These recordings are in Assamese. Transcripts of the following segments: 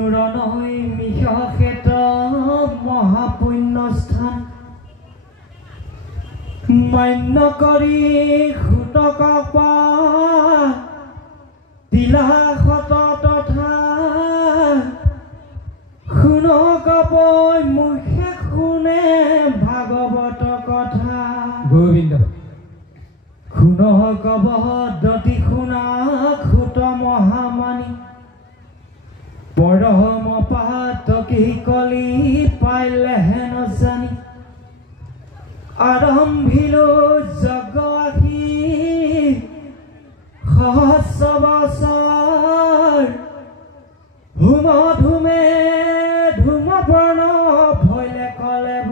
নুৰণৈ মিশক্ষেত্ৰ মহাপুণ্যস্থান মান্য কৰি সুতক তিলা শত তথা শুনক মুখে শুনে ভাগৱত কথা গোবিন্দ শুনক দতি শুনা সুত মহামানী পৰম পাতকি কলি পাইলেহেন জানি আৰম্ভিলো যজ্ঞ আহি সহস্ৰ বছৰ ধুম ধুমে ধুমপৰ্ণ ভৈলে কলেব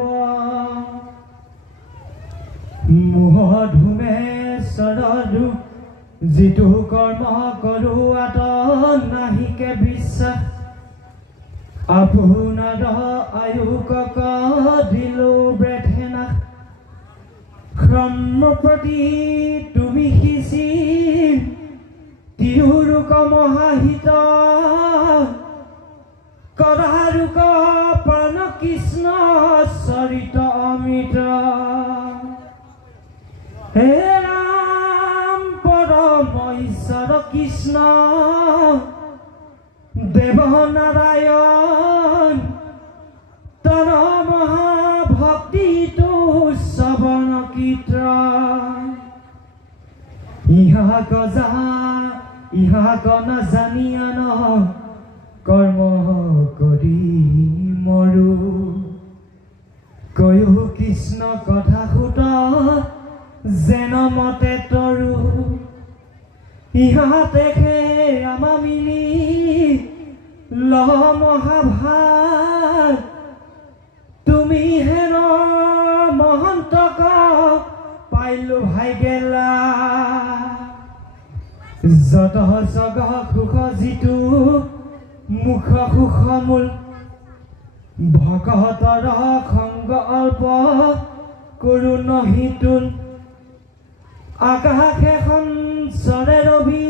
মোহ ধুমে চৰদু যিটো কৰ্ম কৰোৱাত নাহিকে বিশ্বাস আপোনাৰ আয়ুকক দিলো ব্ৰেথেনা ক্ৰম প্ৰতি তুমি সিঁচি তিৰুক মহাহিত কৰাৰুক প্ৰাণ কৃষ্ণ চৰিত অমৃত হে ৰাম পৰম ঈশ্বৰ কৃষ্ণ দেৱ নাৰায়ণ তন মহাভক্তিটো শ্ৰৱণ কীৰ্তন ইহাক যা ইহাক নাজানিয়ান কৰ্ম কৰি মৰো কয়ো কৃষ্ণ কথা সুত যেন মতে তৰু ইহাতে আমা মিলি লহ মহাভাগ তুমি হেন মহন্তক পাইলো ভাই গেলা যত জগ সুখ যিটো মুখ সুখ মূল ভকতৰ সংগ অল্প কৰো নহিতুল আকাশ এখন চৰে ৰবি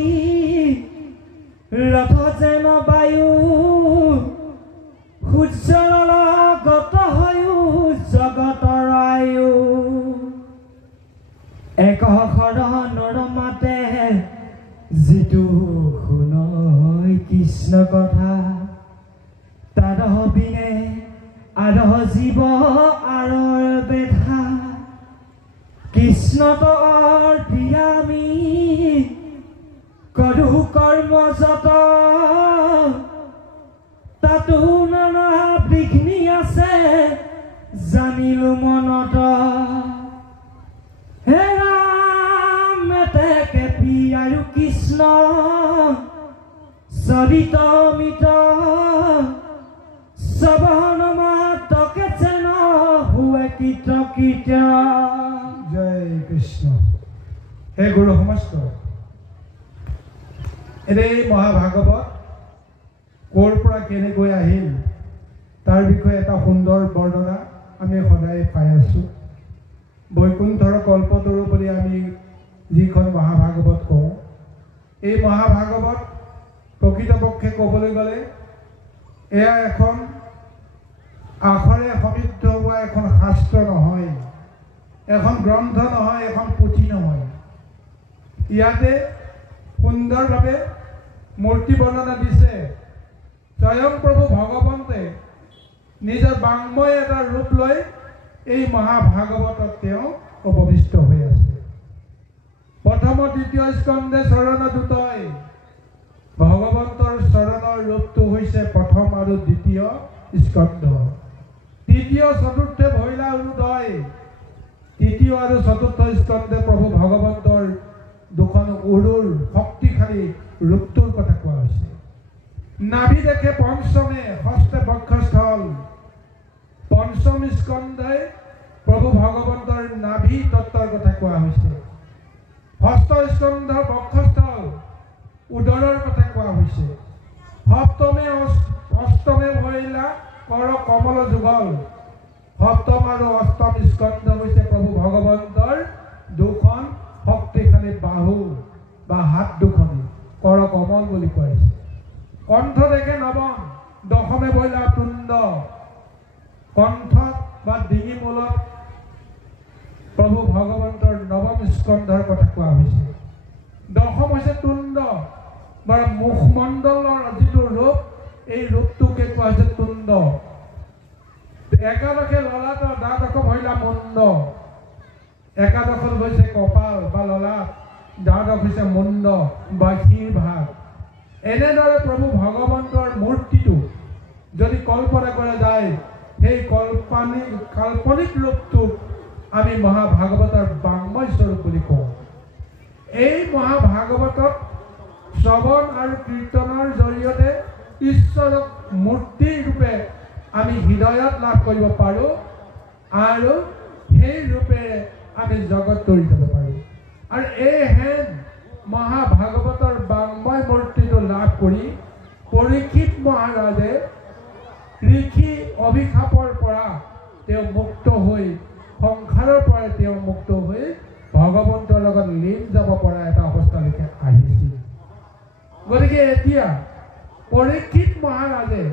ৰথ যেন বায়ু সূৰ্যৰ গত হয়ো জগতৰ আয়ু এক শৰণৰ মাতে যিটো শুনৈ কৃষ্ণ কথা তাৰ বিনে আৰ জীৱ আৰ বেধা কৃষ্ণ তৰ প্ৰিয়ামী কৰো কৰ্ম যত তাতো নানা বিঘ্নি আছে জানিলো মনত হে ৰাম এতেকে প্ৰিয়াৰু কৃষ্ণ চৰিত অমৃত শ্ৰৱণ মাত্ৰকে যেন হুৱে কীৰ্ত কীৰ্ত জয় কৃষ্ণ হে গুৰু সমস্ত এই মহাভাগৱত ক'ৰ পৰা কেনেকৈ আহিল তাৰ বিষয়ে এটা সুন্দৰ বৰ্ণনা আমি সদায় পাই আছোঁ বৈকুণ্ঠৰ কল্পতৰু বুলি আমি যিখন মহাভাগৱত কওঁ এই মহাভাগৱত প্ৰকৃতপক্ষে ক'বলৈ গ'লে এয়া এখন আখৰে সমৃদ্ধ হোৱা এখন শাস্ত্ৰ নহয় এখন গ্ৰন্থ নহয় এখন পুথি নহয় ইয়াতে সুন্দৰভাৱে মূৰ্তি বৰ্ণনা দিছে স্বয়ং প্ৰভু ভগৱন্তে নিজৰ বাংময় এটা ৰূপ লৈ এই মহাভাগৱতত তেওঁ উপবিষ্ট হৈ আছে প্ৰথম দ্বিতীয় স্কন্ধে চৰণ দুটাই ভগৱন্তৰ চৰণৰ ৰূপটো হৈছে প্ৰথম আৰু দ্বিতীয় স্কন্ধ তৃতীয় চতুৰ্থে ভৈলা উদয় তৃতীয় আৰু চতুৰ্থ স্কন্ধে প্ৰভু ভগৱন্তৰ দুখন উৰুৰ শক্তিশালী ৰূপটোৰ কথা কোৱা হৈছে নাভি দেখে পঞ্চমে হস্তে বক্ষস্থল পঞ্চম স্কন্ধে প্ৰভু ভগৱন্তৰ নাভি তত্ত্বৰ কথা কোৱা হৈছে ষষ্ঠ স্কন্ধ বক্ষস্থল উদৰৰ কথা কোৱা হৈছে সপ্তমে অষ্টমে ভৈলা কৰ কমল যুগল সপ্তম আৰু অষ্টম স্কন্ধ হৈছে প্ৰভু ভগৱন্তৰ দুখন শক্তিশালী বাহু বা হাত দুখনি কৰ কমল বুলি কোৱা হৈছে কণ্ঠ দেখে নৱম দশমে বইলা তুণ্ড কণ্ঠত বা ডিঙি মূলত প্ৰভু ভগৱন্তৰ নৱম স্কন্ধৰ কথা কোৱা হৈছে। দশম হৈছে তুণ্ড বা মুখমণ্ডলৰ যিটো ৰূপ, এই ৰূপটোকে কোৱা হৈছে তুণ্ড। একাদশে ললাট, দ্বাদশ ভইলা মুণ্ড। একাদশত হৈছে কপাল বা ললাট, দ্বাদশ হৈছে মুণ্ড বা শিৰ ভাগ। এনেদৰে প্ৰভু ভগৱন্তৰ মূৰ্তিটো যদি কল্পনা কৰা যায়, সেই কাল্পনিক ৰূপটোক আমি মহাভাগৱতৰ বাংময় স্বৰূপ বুলি কওঁ। এই মহাভাগৱতত শ্ৰৱণ আৰু কীৰ্তনৰ জৰিয়তে ঈশ্বৰক মূৰ্তি ৰূপে আমি হৃদয়ত লাভ কৰিব পাৰোঁ আৰু সেই ৰূপেৰে আমি জগত তৰি যাব পাৰোঁ। আৰু এইহেন মহাভাগৱতৰ বাংময় মূৰ্তিটো লাভ কৰি পৰীক্ষিত মহাৰাজে ঋষি অভিশাপৰ পৰা তেওঁ মুক্ত হৈ, সংসাৰৰ পৰা তেওঁ মুক্ত হৈ ভগৱন্তৰ লগত লীন যাব পৰা এটা অৱস্থালৈকে আহিছিল। গতিকে এতিয়া পৰীক্ষিত মহাৰাজে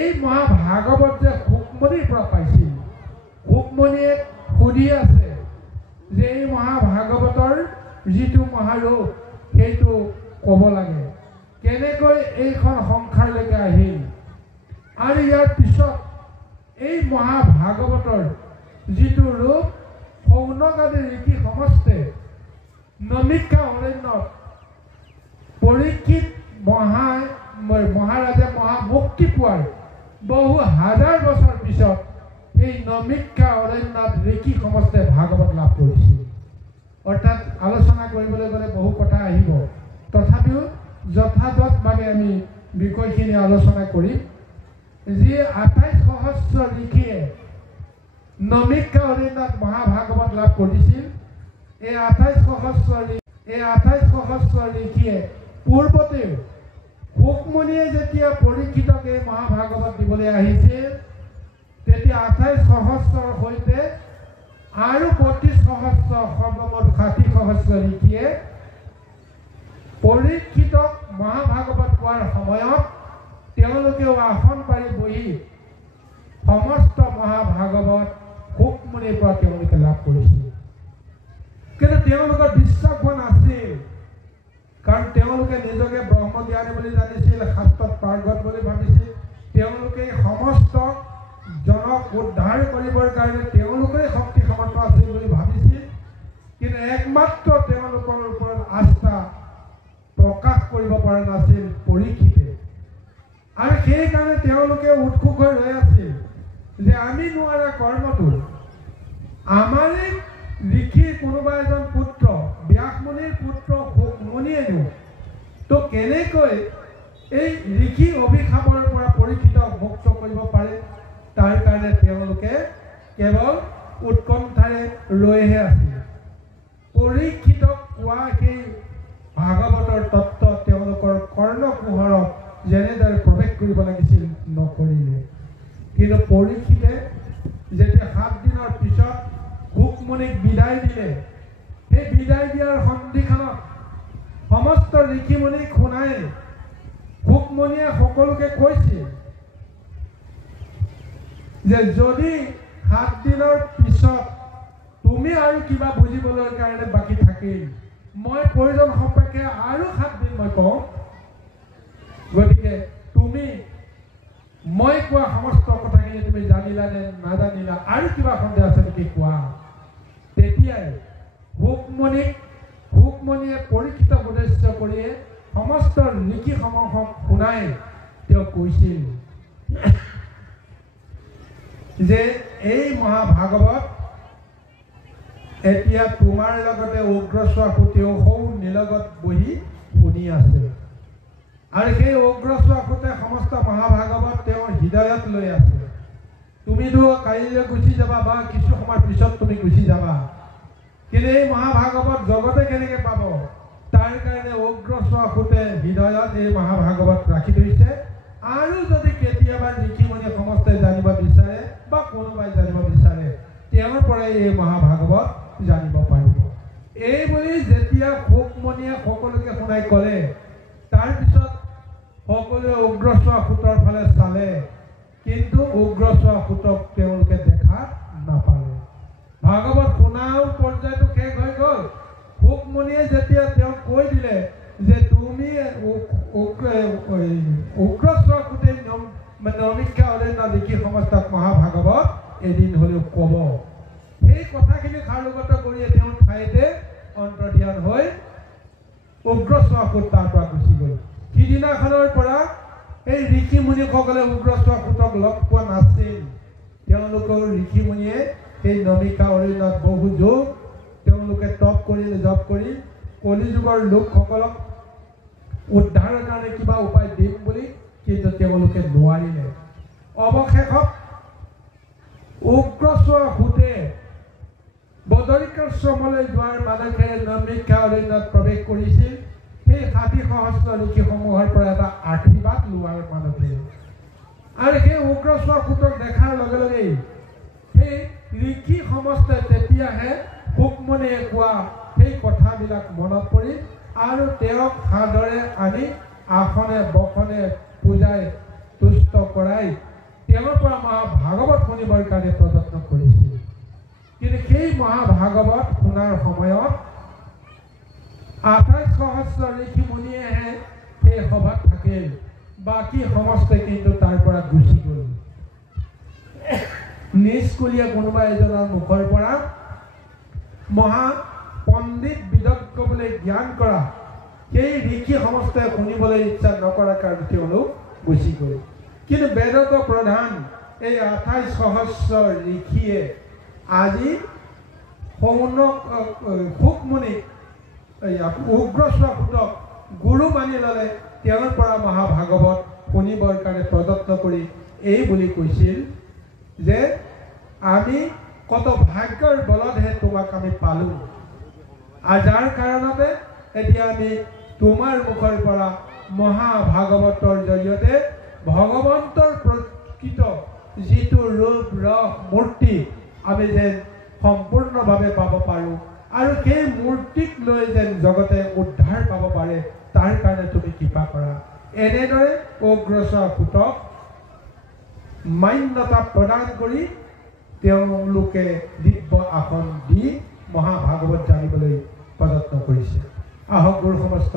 এই মহাভাগৱত যে সুকমণিৰ পৰা পাইছিল, সুকমণিয়ে সুধি আছে যে এই মহাভাগৱতৰ যিটো মহাৰূপ সেইটো ক'ব লাগে, কেনেকৈ এইখন সংসাৰলৈকে আহিল। আৰু ইয়াৰ পিছত এই মহাভাগৱতৰ যিটো ৰূপ শৌনক আদি ঋষি সমস্তে নমিক্ষা অৰণ্যত পৰীক্ষিত মহাৰাজে মহামুক্তি পোৱাৰ বহু হাজাৰ বছৰ পিছত এই নমিক্ষা অৰণ্যত ঋষি সমস্তে ভাগৱত লাভ কৰিছিল। অৰ্থাৎ আলোচনা কৰিবলৈ গ'লে বহু কথা আহিব, তথাপিও যথাযথভাৱে আমি বিষয়খিনি আলোচনা কৰিম। যি 28 সহস্ৰ ঋষিয়ে নমিক্ষা অৰণ্যত মহাভাগৱত লাভ কৰিছিল, এই 28 সহস্ৰ ঋষিয়ে পূৰ্বতেও সুকমণিয়ে যেতিয়া পৰীক্ষিতক এই মহাভাগৱত দিবলৈ আহিছিল, তেতিয়া 28 সহস্ৰৰ সৈতে আৰু 32 সহস্ৰ সৰ্বমুঠ 60 সহস্ৰ ঋষিয়ে পৰীক্ষিতক মহাভাগৱত কোৱাৰ সময়ত তেওঁলোকেও আসন পাৰি বহি সমস্ত মহাভাগৱত সুকমণিৰ পৰা তেওঁলোকে লাভ কৰিছিল। কিন্তু তেওঁলোকৰ বিশ্বাস হোৱা নাছিল, কাৰণ তেওঁলোকে নিজকে ব্ৰহ্মজ্ঞানী বুলি জানিছিল, শাস্ত্ৰত পাৰ্গত বুলি ভাবিছিল। তেওঁলোকে সমস্ত জনক উদ্ধাৰ কৰিবৰ কাৰণে তেওঁলোকৰে শক্তি সামৰ্থ্য আছিল বুলি ভাবিছিল। কিন্তু একমাত্ৰ তেওঁলোকৰ ওপৰত আস্থা প্ৰকাশ কৰিব পৰা নাছিল পৰীক্ষিতে। আৰু সেইকাৰণে তেওঁলোকে উৎসুক হৈ ৰৈ আছিল যে আমি নোৱাৰা কৰ্মটো আমাৰে ঋষিৰ কোনোবা এজন পুত্ৰ, ব্যাসমুনিৰ পুত্ৰ সুকমণিয়েনো তো কেনেকৈ এই ঋষি অভিশাপৰ পৰা পৰীক্ষিতক মুক্ত কৰিব পাৰে, তাৰ কাৰণে তেওঁলোকে কেৱল উৎকণ্ঠাৰে ৰৈহে আছিল। পৰীক্ষিতক কোৱা সেই ভাগৱতৰ তত্ত্ব তেওঁলোকৰ কৰ্ণকুহৰত যেনেদৰে প্ৰৱেশ কৰিব লাগিছিল নকৰিলে। কিন্তু পৰীক্ষিতে যেতিয়া 7 দিনৰ পিছত সুকমণিক বিদায় দিলে, সেই বিদায় দিয়াৰ সন্ধিখনত সমস্ত ঋষিমুনিক শুনাই সুকমণিয়ে সকলোকে কৈছিল যে যদি 7 দিনৰ পিছত তুমি আৰু কিবা বুজিবলৈ কাৰণে বাকী থাকিল, মই প্ৰয়োজন সাপেক্ষে আৰু 7 দিন মই কওঁ। গতিকে তুমি মই কোৱা সমস্ত কথাখিনি তুমি জানিলা নে নাজানিলা, আৰু কিবা সন্দেহ আছে নেকি কোৱা। তেতিয়াই সুকমণিয়ে পৰীক্ষিতক উদ্দেশ্য কৰিয়ে সমস্ত ঋষি সমূহক শুনাই তেওঁ কৈছিল যে এই মহাভাগৱত এতিয়া তোমাৰ লগতে উগ্ৰশ্বাসুতেও সৌ নিলগত বহি শুনি আছে। আৰু সেই উগ্ৰশ্বাসুতে সমস্ত মহাভাগৱত তেওঁৰ হৃদয়ত লৈ আছে। তুমিতো কাইলৈ গুচি যাবা বা কিছু সময়ৰ পিছত তুমি গুচি যাবা, কিন্তু এই মহাভাগৱত জগতে কেনেকৈ পাব, তাৰ কাৰণে উগ্ৰশ্বাসুতে হৃদয়ত এই মহাভাগৱত ৰাখি থৈছে। আৰু যদি কেতিয়াবা ঋষিমুনি সমস্তে জানিব বিচাৰে বা কোনোবাই জানিব বিচাৰে, তেওঁৰ পৰাই এই মহাভাগৱত জানিব পাৰিব। এই বুলি যেতিয়া সুকমণিয়ে সকলোকে শুনাই ক'লে, তাৰপিছত সকলোৱে উগ্ৰচোৱা সুতৰ ফালে চালে, কিন্তু উগ্ৰচোৱা সুতক তেওঁলোকে দেখা নাপালে। ভাগৱত শুনাও পৰ্যায়টো শেষ হৈ গ'ল। শুকমুনিয়ে যেতিয়া তেওঁক কৈ দিলে যে তুমি উগ্ৰচোৱা সুতে নমিকা অৰণ্য লিখি সমস্ত মহাভাগৱত এদিন হ'লেও ক'ব। সেই কথাখিনি সাৰোগত কৰিয়ে তেওঁ ঠাইতে অন্তৰ্ধান হৈ উগ্ৰচোৱা সুত তাৰ পৰা গুচি গ'ল। সিদিনাখনৰ পৰা এই ঋষি মুনিসকলে উগ্ৰচোৱা সুতক লগ পোৱা নাছিল। তেওঁলোকৰ ঋষি মুনিয়ে সেই নমিকা অৰণ্যত বহু যুগ তেওঁলোকে তপ কৰিল, জপ কৰি কলি যুগৰ লোকসকলক উদ্ধাৰৰ কাৰণে কিবা উপায় দিম বুলি, কিন্তু তেওঁলোকে নোৱাৰিলে। অৱশেষত উগ্ৰচোৱা সুতে বদৰিকাশ্ৰমলৈ যোৱাৰ মানসেৰে নমিকা অৰণ্যত প্ৰৱেশ কৰিছিল। সেই 60 সহস্ৰ ঋষিসমূহৰ পৰা এটা আশীৰ্বাদ লোৱাৰ মানসেৰে। আৰু সেই উগ্ৰচোৱা সুতক দেখাৰ লগে লগেই সেই ঋষি সমষ্টিয়ে তেতিয়াহে শুকমুনিয়ে কোৱা সেই কথাবিলাক মনত পৰিল আৰু তেওঁক সাদৰে আনি আসনে বসনে পূজাই তুষ্ট কৰাই তেওঁৰ পৰা মহাভাগৱত শুনিবৰ কাৰণে প্ৰযত্ন কৰিছিল। কিন্তু সেই মহাভাগৱত শুনাৰ সময়ত 28 সহস্ৰ ঋষি মুনিয়েহে সেই সভাত থাকিল, বাকী সমষ্টি কিন্তু তাৰ পৰা গুচি গ'ল। নিষ্কুলীয়া কোনোবা এজনৰ মুখৰ পৰা মহা পণ্ডিত বিদগ্ধ বুলি জ্ঞান কৰা সেই ঋষি সমষ্টিয়ে শুনিবলৈ ইচ্ছা নকৰাৰ কাৰণে তেওঁলোক গুচি গ'ল। কিন্তু বেদত প্ৰধান এই 28 সহস্ৰ ঋষিয়ে আজি শুকমুনিক উগ্ৰচোৱা সুতক গুৰু মানি ল'লে। তেওঁৰ পৰা মহাভাগৱত শুনিবৰ কাৰণে প্ৰযত্ন কৰি এই বুলি কৈছিল যে আমি কত ভাগ্যৰ বলতহে তোমাক আমি পালোঁ, আৰু যাৰ কাৰণতে এতিয়া আমি তোমাৰ মুখৰ পৰা মহাভাগৱতৰ জৰিয়তে ভগৱন্তৰ প্ৰকৃত যিটো ৰূপ ৰস মূৰ্তি আমি যেন সম্পূৰ্ণভাৱে পাব পাৰোঁ, আৰু সেই মূৰ্তিক লৈ যেন জগতে উদ্ধাৰ পাব পাৰে, তাৰ কাৰণে তুমি কৃপা কৰা। এনেদৰে উগ্ৰচোৱা সুতক মান্যতা প্ৰদান কৰি তেওঁলোকে দিব্য আসন দি মহাভাগৱত জানিবলৈ প্ৰযত্ন কৰিছে। আহক গুৰু সমস্ত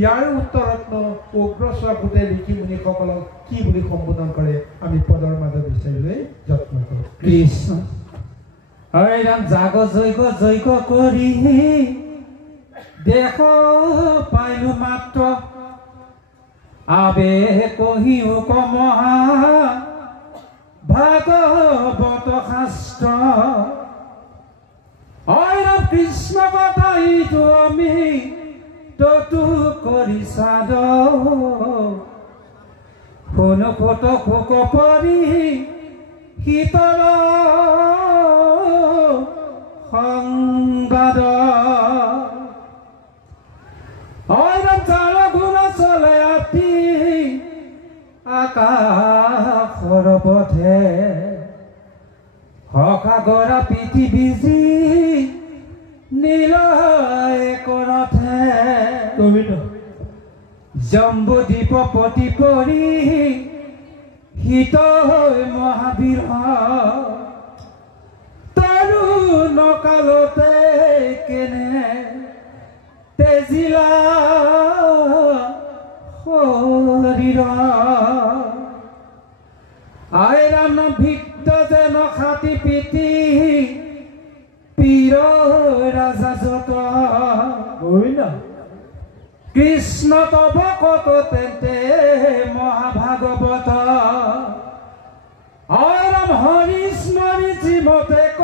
ইয়াৰ উত্তৰত্ন উগ্ৰচোৱা সুতে ঋষি মুনিসকলক কি বুলি সম্বোধন কৰে আমি পদৰ মাজত বিচাৰিবলৈ যত্ন কৰোঁ। কৃষ্ণ হৰে ৰাম জাগ যজ্ঞ কৰি দেখ পাইলো মাত্ৰ আবে কহিও কমহা ভাগৱত শাস্ত্ৰ। হৰে ৰাম কৃষ্ণ কথাইতো আমি ততো কৰি চাদ শুন ফট শোক পৰি শীতল সংবাদ। যাৰ গুণ চলে আতি আকাশৰ পথে সসাগৰা পৃথিৱী যি নীল একৰথে জম্বুদ্বীপ পতি পৰি শীত মহাবীৰ তৰুণ কালতে কেনে তেজিলা শৰীৰ আইৰাম ভিক্ত যেন খাতি পিতি পীৰ ৰাজা যত কৃষ্ণ তব কত তেন্তে মহাভাগৱত আইৰাম হৰি স্মৰি শ্ৰীমতে ক